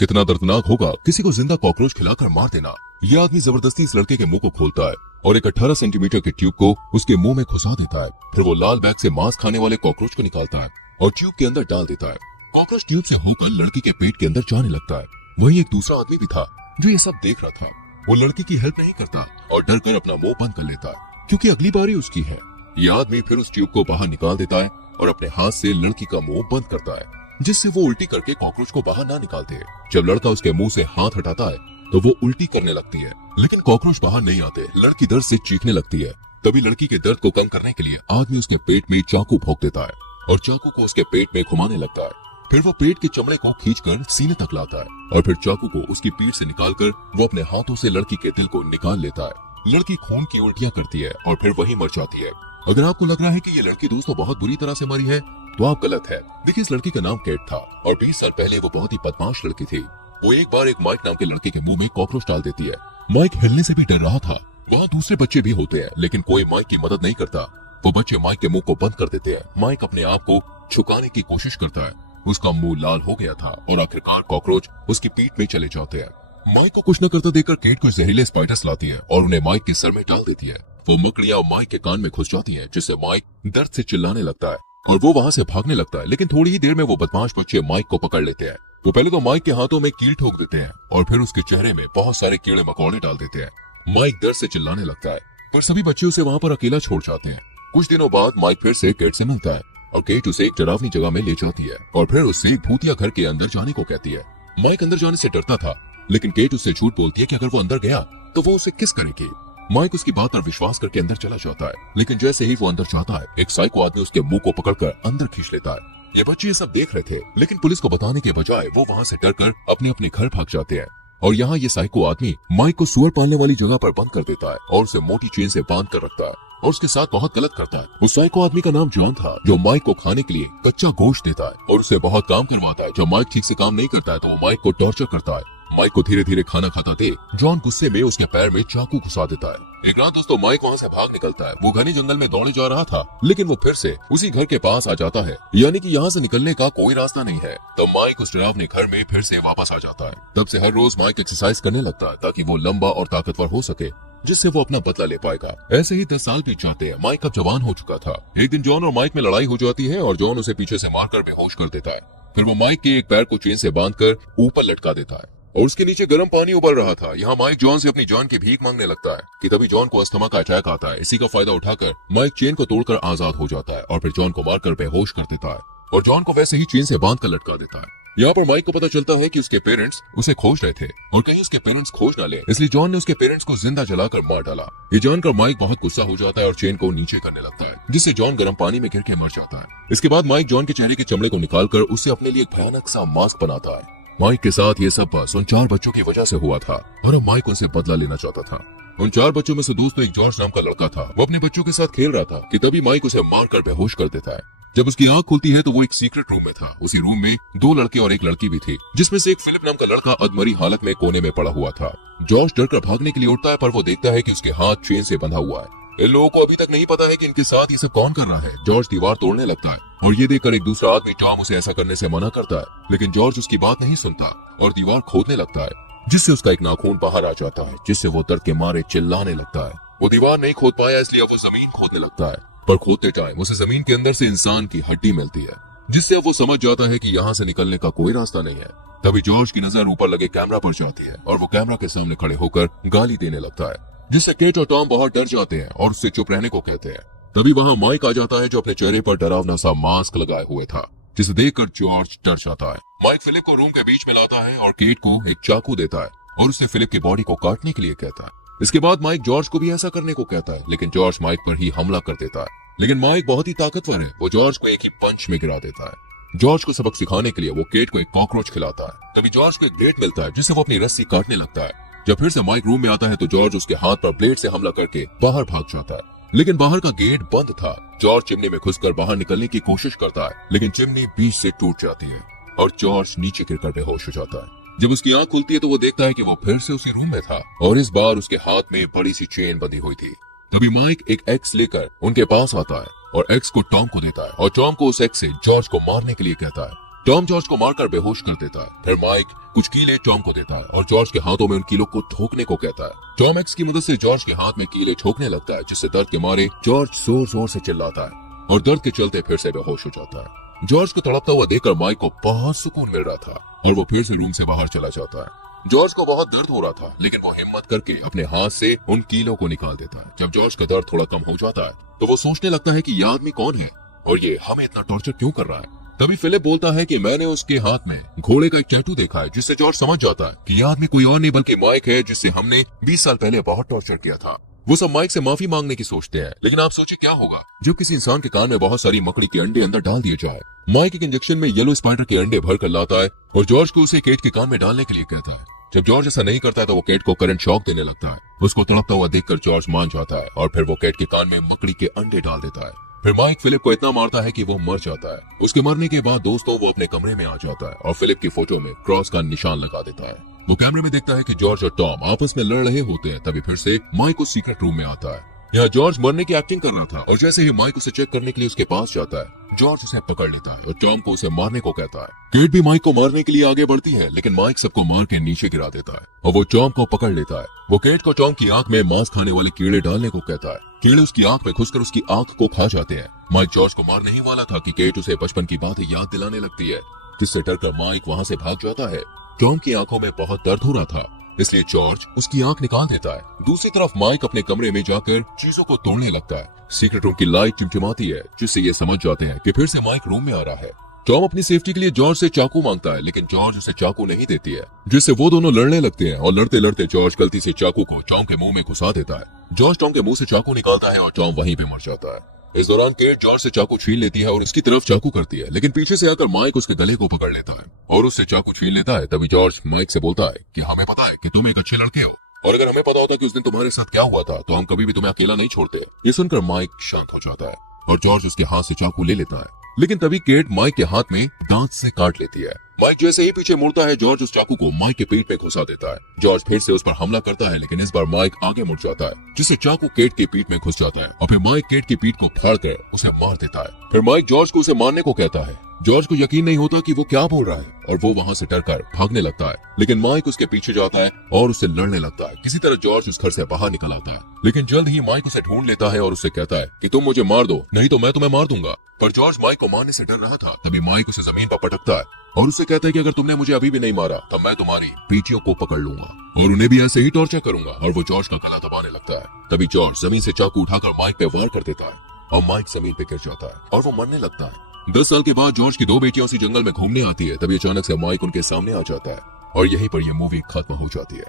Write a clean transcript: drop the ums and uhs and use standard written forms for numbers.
कितना दर्दनाक होगा किसी को जिंदा कॉकरोच खिलाकर मार देना। यह आदमी जबरदस्ती इस लड़के के मुंह को खोलता है और एक 18 सेंटीमीटर के ट्यूब को उसके मुंह में घुसा देता है। फिर वो लाल बैग से मांस खाने वाले कॉकरोच को निकालता है और ट्यूब के अंदर डाल देता है। कॉकरोच ट्यूब से होकर लड़की के पेट के अंदर जाने लगता है। वहीं एक दूसरा आदमी भी था जो ये सब देख रहा था। वो लड़की की हेल्प नहीं करता और डर कर अपना मुंह बंद कर लेता है क्योंकि अगली बारी उसकी है। ये आदमी फिर उस ट्यूब को बाहर निकाल देता है और अपने हाथ से लड़की का मुंह बंद करता है जिससे वो उल्टी करके कॉकरोच को बाहर ना निकालते। जब लड़का उसके मुंह से हाथ हटाता है तो वो उल्टी करने लगती है, लेकिन कॉकरोच बाहर नहीं आते। लड़की दर्द से चीखने लगती है। तभी लड़की के दर्द को कम करने के लिए आदमी उसके पेट में चाकू भोंक देता है और चाकू को उसके पेट में घुमाने लगता है। फिर वो पेट के चमड़े को खींचकर सीने तक लाता है और फिर चाकू को उसकी पीठ से निकालकर वो अपने हाथों से लड़की के दिल को निकाल लेता है। लड़की खून की उल्टियां करती है और फिर वहीं मर जाती है। अगर आपको लग रहा है कि ये लड़की दोस्तों बहुत बुरी तरह से मरी है तो आप गलत है। देखिए, इस लड़की का नाम केट था और 20 साल पहले वो बहुत ही बदमाश लड़की थी। वो एक बार एक माइक नाम के लड़के के मुंह में कॉकरोच डाल देती है। माइक हिलने से भी डर रहा था। वहाँ दूसरे बच्चे भी होते हैं लेकिन कोई माइक की मदद नहीं करता। वो बच्चे माइक के मुंह को बंद कर देते हैं। माइक अपने आप को छुपाने की कोशिश करता है। उसका मुंह लाल हो गया था और आखिरकार कॉकरोच उसकी पीठ में चले जाते हैं। माइक को कुछ न करता देखकर केट कुछ जहरीले स्पाइडर्स लाती है और उन्हें माइक के सर में डाल देती है। वो मकड़ियां माइक के कान में घुस जाती हैं जिससे माइक दर्द से चिल्लाने लगता है और वो वहाँ से भागने लगता है। लेकिन थोड़ी ही देर में वो बदमाश बच्चे माइक को पकड़ लेते हैं। तो पहले तो माइक के हाथों में कील ठोक देते हैं और फिर उसके चेहरे में बहुत सारे कीड़े मकोड़े डाल देते हैं। माइक दर्द से चिल्लाने लगता है पर सभी बच्चे उसे वहाँ पर अकेला छोड़ जाते हैं। कुछ दिनों बाद माइक फिर से केट से मिलता है और केट उसे एक डरावनी जगह में ले जाती है और फिर उससे एक भूतिया घर के अंदर जाने को कहती है। माइक अंदर जाने से डरता था लेकिन केट उससे झूठ बोलती है कि अगर वो अंदर गया तो वो उसे किस करेगी। माइक उसकी बात पर विश्वास करके अंदर चला जाता है, लेकिन जैसे ही वो अंदर जाता है एक साइको आदमी उसके मुंह को पकड़कर अंदर खींच लेता है। ये बच्चे ये सब देख रहे थे लेकिन पुलिस को बताने के बजाय वो वहाँ से डरकर अपने अपने घर भाग जाते हैं। और यहाँ ये साइको आदमी माइक को सुअर पालने वाली जगह पर बंद कर देता है और उसे मोटी चेन से बांध कर रखता है और उसके साथ बहुत गलत करता है। उस साइको आदमी का नाम जॉन था जो माइक को खाने के लिए कच्चा गोश्त देता है और उसे बहुत काम करवाता है। जब माइक ठीक से काम नहीं करता है तो वो माइक को टॉर्चर करता है। माइक को धीरे धीरे खाना खाता देख जॉन गुस्से में उसके पैर में चाकू घुसा देता है। एक रात दोस्तों माइक वहाँ से भाग निकलता है। वो घने जंगल में दौड़ने जा रहा था लेकिन वो फिर से उसी घर के पास आ जाता है, यानी कि यहाँ से निकलने का कोई रास्ता नहीं है। तब माइक उस डरावने घर में फिर से वापस आ जाता है। तब से हर रोज माइक एक्सरसाइज करने लगता है ताकि वो लंबा और ताकतवर हो सके जिससे वो अपना बदला ले पाएगा। ऐसे ही 10 साल बीत जाते हैं। माइक अब जवान हो चुका था। एक दिन जॉन और माइक में लड़ाई हो जाती है और जॉन उसे पीछे से मारकर बेहोश कर देता है। फिर वो माइक के एक पैर को चेन से बांधकर ऊपर लटका देता है और उसके नीचे गर्म पानी उबल रहा था। यहाँ माइक जॉन से अपनी जान की भीख मांगने लगता है कि तभी जॉन को अस्थमा का अटैक आता है। इसी का फायदा उठाकर माइक चेन को तोड़कर आजाद हो जाता है और फिर जॉन को मारकर बेहोश कर देता है और जॉन को वैसे ही चेन से बांधकर लटका देता है। यहाँ पर माइक को पता चलता है कि उसके पेरेंट्स उसे खोज रहे थे और कहीं उसके पेरेंट्स खोज ना ले, इसलिए जॉन ने उसके पेरेंट्स को जिंदा जलाकर मार डाला। ये जानकर माइक बहुत गुस्सा हो जाता है और चेन को नीचे करने लगता है जिससे जॉन गर्म पानी में गिर के मर जाता है। इसके बाद माइक जॉन के चेहरे के चमड़े को निकालकर उससे अपने लिए एक भयानक सा मास्क बनाता है। माइक के साथ ये सब बस उन 4 बच्चों की वजह से हुआ था और अब माइक उनसे बदला लेना चाहता था। उन 4 बच्चों में से दोस्तों एक जॉर्ज नाम का लड़का था। वो अपने बच्चों के साथ खेल रहा था कि तभी माइक उसे मारकर बेहोश कर देता है। जब उसकी आंख खुलती है तो वो एक सीक्रेट रूम में था। उसी रूम में 2 लड़के और एक लड़की भी थी जिसमें से एक फिलिप नाम का लड़का अधमरी हालत में कोने में पड़ा हुआ था। जॉर्ज डरकर भागने के लिए उठता है पर वो देखता है कि उसके हाथ चेन से बंधा हुआ है। इन लोगों को अभी तक नहीं पता है कि इनके साथ ये सब कौन कर रहा है। जॉर्ज दीवार तोड़ने लगता है और ये देखकर एक दूसरा आदमी टॉम उसे ऐसा करने से मना करता है, लेकिन जॉर्ज उसकी बात नहीं सुनता और दीवार खोदने लगता है जिससे उसका एक नाखून बाहर आ जाता है जिससे वो दर्द के मारे चिल्लाने लगता है। वो दीवार नहीं खोद पाया इसलिए वो जमीन खोदने लगता है पर खोदते टाइम उसे जमीन के अंदर से इंसान की हड्डी मिलती है जिससे अब वो समझ जाता है कि यहाँ से निकलने का कोई रास्ता नहीं है। तभी जॉर्ज की नजर ऊपर लगे कैमरा पर जाती है और वो कैमरा के सामने खड़े होकर गाली देने लगता है जिससे केट और टॉम बहुत डर जाते हैं और उससे चुप रहने को कहते हैं। तभी वहाँ माइक आ जाता है जो अपने चेहरे पर डरावना सा मास्क लगाए हुए था जिसे देखकर जॉर्ज डर जाता है। माइक फिलिप को रूम के बीच में लाता है और केट को एक चाकू देता है और उससे फिलिप की बॉडी को काटने के लिए कहता है। इसके बाद माइक जॉर्ज को भी ऐसा करने को कहता है लेकिन जॉर्ज माइक पर ही हमला कर देता है। लेकिन माइक बहुत ही ताकतवर है, वो जॉर्ज को एक ही पंच में गिरा देता है। जॉर्ज को सबक सिखाने के लिए वो केट को एक कॉकरोच खिलाता है। तभी जॉर्ज को एक ब्लेड मिलता है जिससे वो अपनी रस्सी काटने लगता है। जब फिर से माइक रूम में आता है तो जॉर्ज उसके हाथ पर ब्लेड से हमला करके बाहर भाग जाता है, लेकिन बाहर का गेट बंद था। जॉर्ज चिमनी में घुसकर बाहर निकलने की कोशिश करता है लेकिन चिमनी बीच से टूट जाती है और जॉर्ज नीचे गिरकर बेहोश हो जाता है। जब उसकी आंख खुलती है तो वो देखता है कि वो फिर से उसी रूम में था और इस बार उसके हाथ में बड़ी सी चेन बंधी हुई थी। तभी माइक एक एक्स लेकर उनके पास आता है और एक्स को टॉम को देता है और टॉम को उस एक्स से जॉर्ज को मारने के लिए कहता है। टॉम जॉर्ज को मारकर बेहोश कर देता है। फिर माइक कुछ कीले टॉम को देता है और जॉर्ज के हाथों में उन कीलों को ठोकने को कहता है। टॉम एक्स की मदद से जॉर्ज के हाथ में कीले ठोकने लगता है, जिससे दर्द के मारे जॉर्ज जोर जोर से चिल्लाता है और दर्द के चलते फिर से बेहोश हो जाता है। जॉर्ज को तड़पता हुआ देखकर माइक को बहुत सुकून मिल रहा था और वो फिर से रूम से बाहर चला जाता है। जॉर्ज को बहुत दर्द हो रहा था, लेकिन वो हिम्मत करके अपने हाथ से उन कीलों को निकाल देता है। जब जॉर्ज का दर्द थोड़ा कम हो जाता है तो वो सोचने लगता है कि ये आदमी कौन है और ये हमें इतना टॉर्चर क्यों कर रहा है। तभी फिलिप बोलता है कि मैंने उसके हाथ में घोड़े का एक टैटू देखा है, जिससे जॉर्ज समझ जाता है कि यह आदमी कोई और नहीं बल्कि माइक है, जिससे हमने 20 साल पहले बहुत टॉर्चर किया था। वो सब माइक से माफी मांगने की सोचते हैं, लेकिन आप सोचिए क्या होगा जब किसी इंसान के कान में बहुत सारी मकड़ी के अंडे अंदर डाल दिए जाए। माइक एक इंजेक्शन में येलो स्पाइडर के अंडे भर कर लाता है और जॉर्ज को उसे केट के कान में डालने के लिए कहता है। जब जॉर्ज ऐसा नहीं करता है तो वो केट को करंट शॉक देने लगता है। उसको तड़पता हुआ देखकर जॉर्ज मान जाता है और फिर वो केट के कान में मकड़ी के अंडे डाल देता है। फिर माइक फिलिप को इतना मारता है कि वो मर जाता है। उसके मरने के बाद दोस्तों वो अपने कमरे में आ जाता है और फिलिप की फोटो में क्रॉस का निशान लगा देता है। वो कैमरे में देखता है कि जॉर्ज और टॉम आपस में लड़ रहे होते हैं। तभी फिर से माइक उस सीक्रेट रूम में आता है। यहाँ जॉर्ज मरने की एक्टिंग कर रहा था और जैसे ही माइक उसे चेक करने के लिए उसके पास जाता है, जॉर्ज उसे पकड़ लेता है और टॉम को उसे मारने को कहता है। केट भी माइक को मारने के लिए आगे बढ़ती है, लेकिन माइक सबको मार के नीचे गिरा देता है और वो टॉम को पकड़ लेता है। वो केट को टॉम की आंख में मांस खाने वाले कीड़े डालने को कहता है। कीड़े उसकी आंख में घुसकर उसकी आंख को खा जाते हैं। माइक जॉर्ज को मारने ही वाला था कि केट उसे बचपन की बातें याद दिलाने लगती है, जिससे डरकर माइक वहाँ से भाग जाता है। टॉम की आंखों में बहुत दर्द हो रहा था, इसलिए जॉर्ज उसकी आंख निकाल देता है। दूसरी तरफ माइक अपने कमरे में जाकर चीजों को तोड़ने लगता है। सीक्रेट रूम की लाइट टिमटिमाती है, जिससे ये समझ जाते हैं कि फिर से माइक रूम में आ रहा है। टॉम अपनी सेफ्टी के लिए जॉर्ज से चाकू मांगता है, लेकिन जॉर्ज उसे चाकू नहीं देती है, जिससे वो दोनों लड़ने लगते हैं और लड़ते लड़ते जॉर्ज गलती से चाकू को टॉम के मुंह में घुसा देता है। जॉर्ज टॉम के मुंह से चाकू निकालता है और टॉम वहीं पे मर जाता है। इस दौरान केट जॉर्ज से चाकू छीन लेती है और उसकी तरफ चाकू करती है, लेकिन पीछे से आकर माइक उसके गले को पकड़ लेता है और उससे चाकू छीन लेता है। तभी जॉर्ज माइक से बोलता है कि हमें पता है कि तुम एक अच्छे लड़के हो और अगर हमें पता होता कि उस दिन तुम्हारे साथ क्या हुआ था तो हम कभी भी तुम्हें अकेला नहीं छोड़ते। ये सुनकर माइक शांत हो जाता है और जॉर्ज उसके हाथ से चाकू ले लेता है, लेकिन तभी केट माइक के हाथ में दांत से काट लेती है। माइक जैसे ही पीछे मुड़ता है, जॉर्ज उस चाकू को माइक के पेट में घुसा देता है। जॉर्ज फिर से उस पर हमला करता है, लेकिन इस बार माइक आगे मुड़ जाता है, जिससे चाकू केट के पीठ में घुस जाता है और फिर माइक केट की पीठ को फाड़कर उसे मार देता है। फिर माइक जॉर्ज को उसे मारने को कहता है। जॉर्ज को यकीन नहीं होता कि वो क्या बोल रहा है और वो वहाँ से डरकर भागने लगता है, लेकिन माइक उसके पीछे जाता है और उससे लड़ने लगता है। किसी तरह जॉर्ज उस घर से बाहर निकल आता है, लेकिन जल्द ही माइक उसे ढूंढ लेता है और उससे कहता है कि तुम मुझे मार दो, नहीं तो मैं तुम्हें मार दूंगा। पर जॉर्ज माइक को मारने से डर रहा था। तभी माइक उसे जमीन पर पटकता है और उससे कहता है कि अगर तुमने मुझे अभी भी नहीं मारा तो मैं तुम्हारी पीठियों को पकड़ लूंगा और उन्हें भी ऐसे ही टॉर्चर करूंगा। और वो जॉर्ज का गला दबाने लगता है। तभी जॉर्ज जमीन से चाकू उठाकर माइक पे वार कर देता है और माइक जमीन पे गिर जाता है और वो मरने लगता है। 10 साल के बाद जॉर्ज की 2 बेटियां उसी जंगल में घूमने आती है। तभी अचानक से माइक उनके सामने आ जाता है और यहीं पर यह मूवी खत्म हो जाती है।